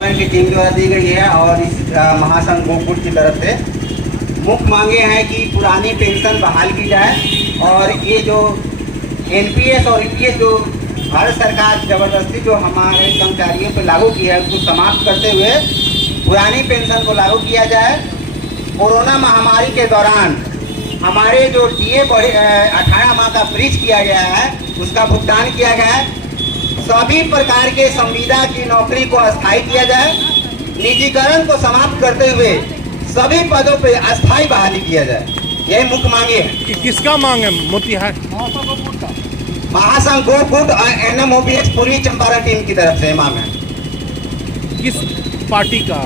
की टीम द्वारा दी गई है और इस महासंघ गोकुल की तरफ से मुख्य मांगे हैं कि पुरानी पेंशन बहाल की जाए और ये जो एनपीएस और ईपीएस जो भारत सरकार जबरदस्ती जो हमारे कर्मचारियों पर लागू की है उसको समाप्त करते हुए पुरानी पेंशन को लागू किया जाए। कोरोना महामारी के दौरान हमारे जो डीए 18 माह का फ्रीज किया गया है उसका भुगतान किया गया है। सभी प्रकार के संविदा की नौकरी को अस्थायी किया जाए। निजीकरण को समाप्त करते हुए सभी पदों पे अस्थायी बहाली किया जाए। यही मुख्य मांगे है। किसका मांग है? मोतिहारी महासंघ गोकुट और एनएमओपीएस पूर्वी चंपारण टीम की तरफ से मांग है। किस पार्टी का?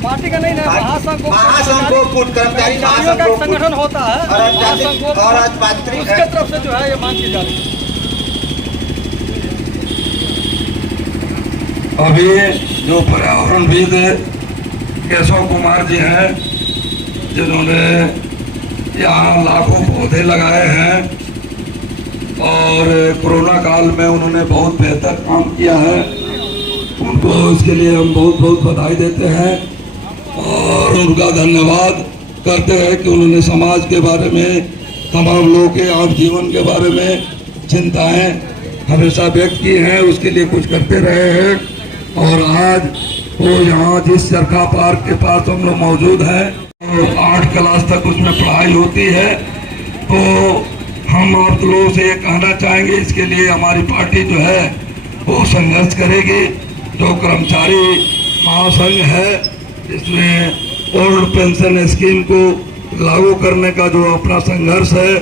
पार्टी का नहीं है, महासंघ गोकुट कर्मचारी महासंघ का संगठन होता है और उसके तरफ से जो है ये मांग की जा रही है। अभी जो पर्यावरणविद केशव कुमार जी हैं जिन्होंने यहाँ लाखों पौधे लगाए हैं और कोरोना काल में उन्होंने बहुत बेहतर काम किया है, उनको इसके लिए हम बहुत बहुत बधाई देते हैं और उनका धन्यवाद करते हैं कि उन्होंने समाज के बारे में, तमाम लोगों के आम जीवन के बारे में चिंताएं हमेशा व्यक्त की हैं, उसके लिए कुछ करते रहे हैं। और आज वो यहाँ जिस चरखा पार्क के पास हम लोग मौजूद हैं और 8 क्लास तक उसमें पढ़ाई होती है, तो हम आप लोगों से ये कहना चाहेंगे, इसके लिए हमारी पार्टी जो है वो संघर्ष करेगी। जो कर्मचारी महासंघ है इसमें ओल्ड पेंशन स्कीम को लागू करने का जो अपना संघर्ष है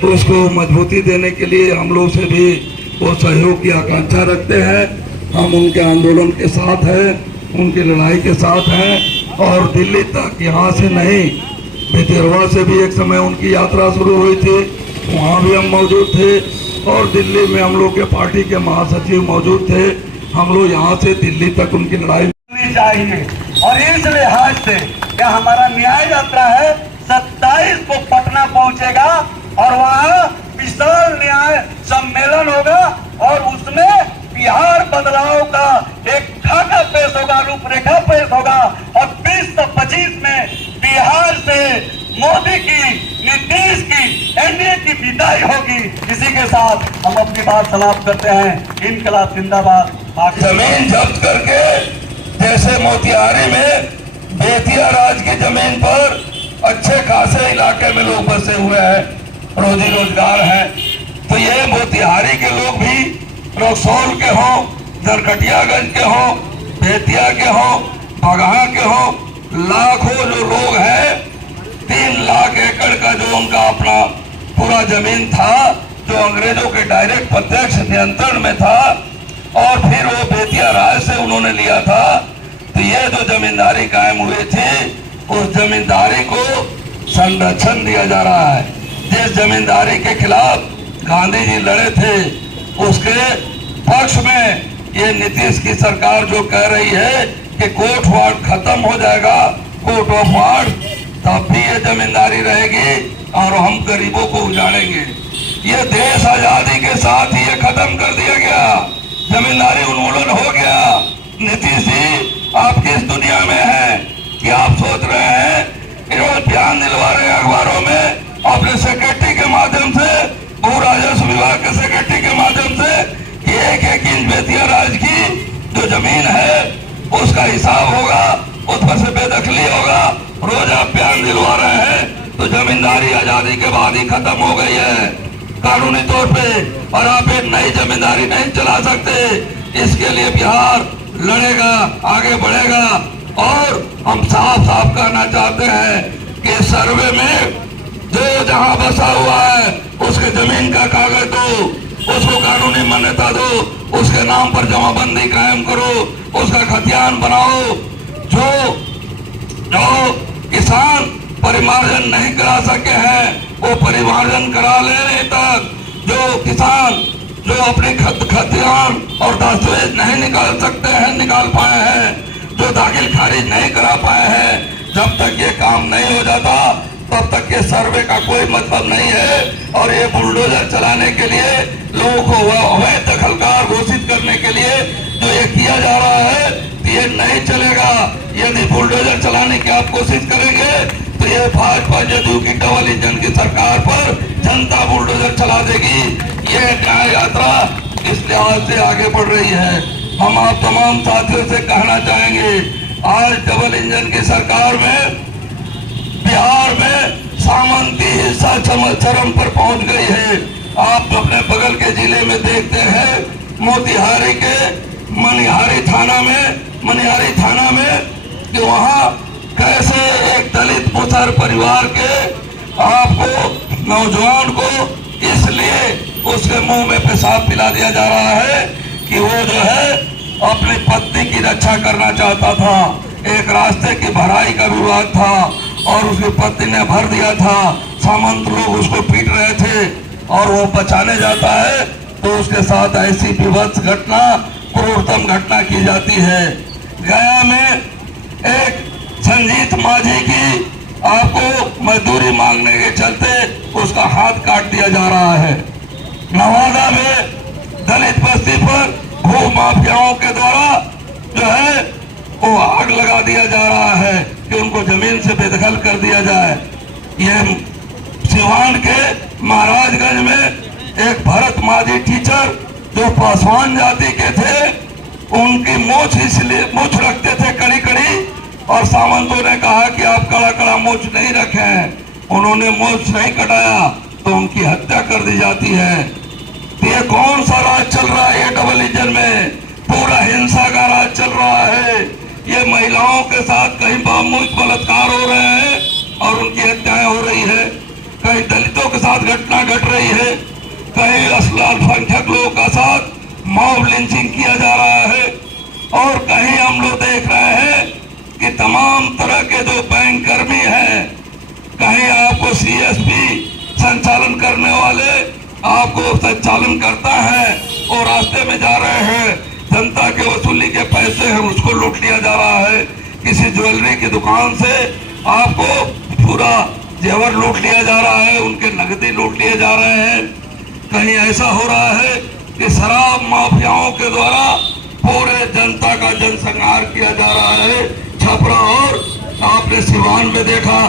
तो उसको मजबूती देने के लिए हम लोग से भी वो सहयोग की आकांक्षा रखते हैं। हम उनके आंदोलन के साथ हैं, उनकी लड़ाई के साथ हैं और दिल्ली तक, यहाँ से नहीं बेतेरवा से भी एक समय उनकी यात्रा शुरू हुई थी, वहाँ भी हम मौजूद थे और दिल्ली में हम लोग के पार्टी के महासचिव मौजूद थे। हम लोग यहाँ से दिल्ली तक उनकी लड़ाई चाहिए और इस लिहाज से क्या हमारा न्याय यात्रा है 27 को पटना पहुंचेगा और वहाँ विशाल न्याय सम्मेलन होगा और उसमें बिहार बदलाव का एक खाका पेश होगा, रूपरेखा पेश होगा और 20 से 25 में बिहार से मोदी की, नीतीश की, एनडीए की विदाई होगी। इसी के साथ हम अपनी बात समाप्त करते हैं। इनकलाब जिंदाबाद। जमीन जब्त करके जैसे मोतिहारी में बेतिया राज की जमीन पर अच्छे खासे इलाके में लोग बसे हुए हैं, रोजी रोजगार है, तो ये मोतिहारी के लोग भी रक्सौल के हों, नरकटियागंज के हों, बेतिया के हों, बगहा के हों, लाखों जो लोग हैं, 3 लाख एकड़ का जो उनका अपना पूरा जमीन था जो अंग्रेजों के डायरेक्ट प्रत्यक्ष नियंत्रण में था और फिर वो बेतिया राज से उन्होंने लिया था, तो ये जो जमींदारी कायम हुई थी उस जमींदारी को संरक्षण दिया जा रहा है। जिस जमींदारी के खिलाफ गांधी जी लड़े थे उसके पक्ष में ये नीतीश की सरकार जो कह रही है कि कोर्ट वार्ड खत्म हो जाएगा, कोर्ट ऑफ वार्ड, तब भी ये जमींदारी रहेगी और हम गरीबों को उजाड़ेंगे। ये देश आजादी के साथ ही ये खत्म कर दिया गया, जमींदारी उन्मूलन हो गया। नीतीश जी आप किस दुनिया में हैं कि आप सोच रहे हैं कि रोज बयान दिलवा रहे हैं अखबारों में अपने सेक्रेटरी के माध्यम से, भू राजस्व विभाग के सेक्रेटरी के माध्यम से, एक इंच बेतिया राज की जो जमीन है उसका हिसाब होगा, उस पर से बेदखली होगा। रोज आप बयान दिलवा रहे हैं तो जमींदारी आजादी के बाद ही खत्म हो गई है कानूनी तौर पे और आप एक नई जमींदारी नहीं चला सकते। इसके लिए बिहार लड़ेगा, आगे बढ़ेगा और हम साफ साफ कहना चाहते हैं कि सर्वे में जो जहां बसा हुआ है उसके जमीन का कागज दो, उसको कानूनी मान्यता दो, उसके नाम पर जमाबंदी कायम करो, उसका खतियान बनाओ। जो किसान परिमार्जन नहीं करा सके हैं वो परिमार्जन करा लेने तक, जो किसान जो अपने खतियान और दस्तावेज नहीं निकाल सकते हैं, निकाल पाए हैं, जो दाखिल खारिज नहीं करा पाए हैं, जब तक ये काम नहीं हो जाता तब तक ये सर्वे का कोई मतलब नहीं है। और ये बुलडोजर चलाने के लिए लोगों को अवैध दखलकार घोषित करने के लिए जो ये किया जा रहा है तो ये नहीं चलेगा। यदि बुलडोजर चलाने की आप कोशिश करेंगे तो ये भाजपा जदयू की डबल इंजन की सरकार पर जनता बुलडोजर चला देगी। ये न्याय यात्रा इस लिहाज से आगे बढ़ रही है। हम आप तमाम साथियों से कहना चाहेंगे, आज डबल इंजन की सरकार में बिहार में सामंती हिस्सा चरम पर पहुंच गई है। आप अपने बगल के जिले में देखते हैं, मोतिहारी के मनिहारी थाना में कि वहां कैसे एक दलित मुसहर परिवार के आपको नौजवान को इसलिए उसके मुंह में पेशाब पिला दिया जा रहा है कि वो जो है अपनी पत्नी की रक्षा करना चाहता था। एक रास्ते की भराई का विवाद था और उसकी पत्नी ने भर दिया था। सामंत लोग उसको पीट रहे थे और वो बचाने जाता है तो उसके साथ ऐसी विभत्स घटना, क्रूरतम घटना की जाती है। गया में एक संजीत माझी की आपको मजदूरी मांगने के चलते उसका हाथ काट दिया जा रहा है। नवादा में दलित बस्ती पर भू माफियाओं के द्वारा जो है वो आग लगा दिया जा रहा है कि उनको जमीन से बेदखल कर दिया जाए। ये सिवान के महाराजगंज में एक भरत माझी टीचर जो पासवान जाति के थे, उनकी मूछ इसलिए मूछ रखते थे कड़ी कड़ी, और सामंतों ने कहा कि आप कड़ा कड़ा मूछ नहीं रखें। उन्होंने मूछ नहीं कटाया तो उनकी हत्या कर दी जाती है। तो ये कौन सा राज चल रहा है? ये डबल इंजन में पूरा हिंसा का राज चल रहा है। ये महिलाओं के साथ कहीं सामूहिक बलात्कार हो रहे हैं और उनकी हत्याएं हो रही है, कहीं दलितों के साथ घटना घट रही है, कहीं अल्पसंख्यक लोगों का साथ मॉब लिंचिंग किया जा रहा है, और कहीं हम लोग देख रहे हैं कि तमाम तरह के जो बैंक कर्मी हैं, कहीं आपको सीएसपी संचालन करने वाले आपको संचालन करता है और रास्ते में जा रहे हैं, जनता के वसूली के पैसे हैं उसको लूट लिया जा रहा है। किसी ज्वेलरी की दुकान से आपको पूरा जेवर लूट लिया जा रहा है, उनके नकदी लूट लिए जा रहे हैं। कहीं ऐसा हो रहा है कि शराब माफियाओं के द्वारा पूरे जनता का जनसंहार किया जा रहा है। छपरा और आपने सिवान में देखा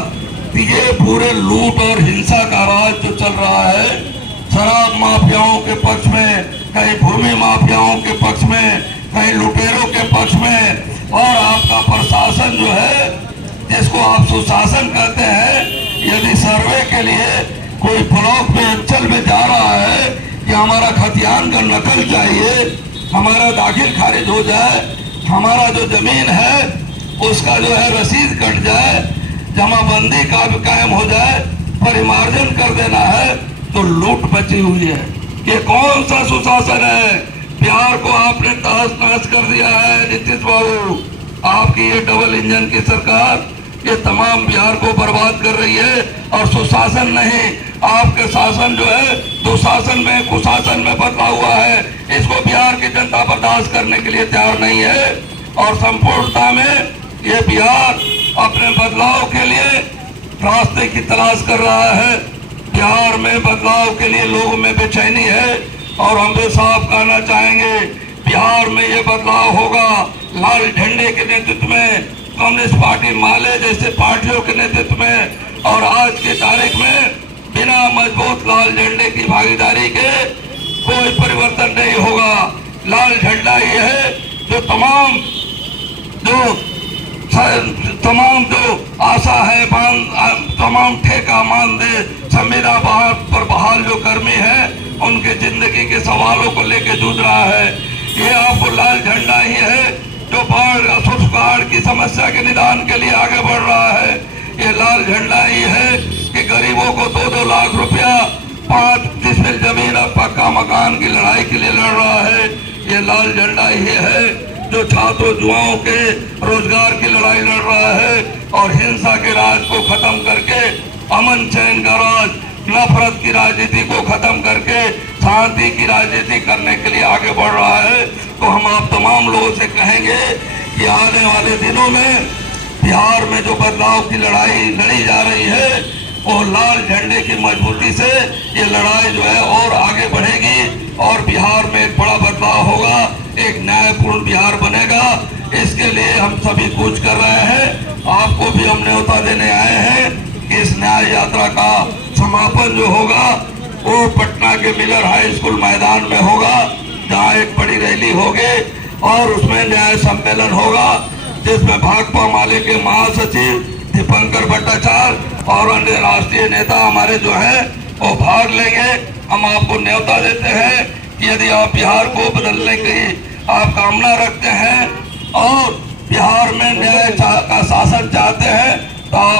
कि ये पूरे लूट और हिंसा का राज जो चल रहा है, शराब माफियाओं के पक्ष में, कहीं भूमि माफियाओं के पक्ष में, कहीं लुटेरों के पक्ष में, और आपका प्रशासन जो है जिसको आप सुशासन कहते हैं, यदि सर्वे के लिए कोई ब्लॉक में अंचल में जा रहा है कि हमारा खतियान का नकल चाहिए, हमारा दाखिल खारिज हो जाए, हमारा जो जमीन है उसका जो है रसीद कट जाए, जमाबंदी का भी कायम हो जाए, परिमार्जन कर देना है, तो लूट बची हुई है। ये कौन सा सुशासन है? बिहार को आपने तहस नहस कर दिया है नीतीश बाबू। आपकी ये डबल इंजन की सरकार ये तमाम बिहार को बर्बाद कर रही है, और सुशासन नहीं, आपके शासन जो है दुशासन में, कुशासन में बदला हुआ है। इसको बिहार की जनता बर्दाश्त करने के लिए तैयार नहीं है, और संपूर्णता में ये बिहार अपने बदलाव के लिए रास्ते की तलाश कर रहा है। बिहार में बदलाव के लिए लोगों में बेचैनी है, और हम भी साफ कहना चाहेंगे बिहार में ये बदलाव होगा लाल झंडे के नेतृत्व में, कम्युनिस्ट पार्टी माले जैसे पार्टियों के नेतृत्व में, और आज की तारीख में बिना मजबूत लाल झंडे की भागीदारी के कोई परिवर्तन नहीं होगा। लाल झंडा ये है जो तमाम जो आशा है तमाम ठेका मान दे, संविदा पर बहाल जो कर्मी है उनके जिंदगी के सवालों को लेकर जूझ रहा है। ये आपको लाल झंडा ही है जो बाढ़ सुखाड़ की समस्या के निदान के लिए आगे बढ़ रहा है। ये लाल झंडा ही है कि गरीबों को 2-2 लाख रुपया 5 डिसमिल जमीन और पक्का मकान की लड़ाई के लिए लड़ रहा है। ये लाल झंडा ही है जो छात्रों युवाओं के रोजगार की लड़ाई लड़ रहा है, और हिंसा के राज को खत्म करके अमन चैन का राज, नफरत की राजनीति को खत्म करके शांति की राजनीति करने के लिए आगे बढ़ रहा है। तो हम आप तमाम लोगों से कहेंगे कि आने वाले दिनों में बिहार में जो बदलाव की लड़ाई लड़ी जा रही है, वो लाल झंडे की मजबूती से ये लड़ाई जो है और आगे बढ़ेगी, और बिहार में एक बड़ा बदलाव होगा। एक न्यायपूर्ण बिहार बनेगा। इसके लिए हम सभी कूच कर रहे हैं। आपको भी हम न्योता देने आए हैं कि इस न्याय यात्रा का समापन जो होगा वो पटना के मिलर हाई स्कूल मैदान में होगा, जहां एक बड़ी रैली होगी और उसमें न्याय सम्मेलन होगा, जिसमें भाकपा माले के महासचिव दीपंकर भट्टाचार्य और अन्य राष्ट्रीय नेता हमारे जो हैं वो भाग लेंगे। हम आपको न्योता देते हैं कि यदि आप बिहार को बदलने की आप कामना रखते हैं और बिहार में न्याय का शासन चाहते हैं तो आप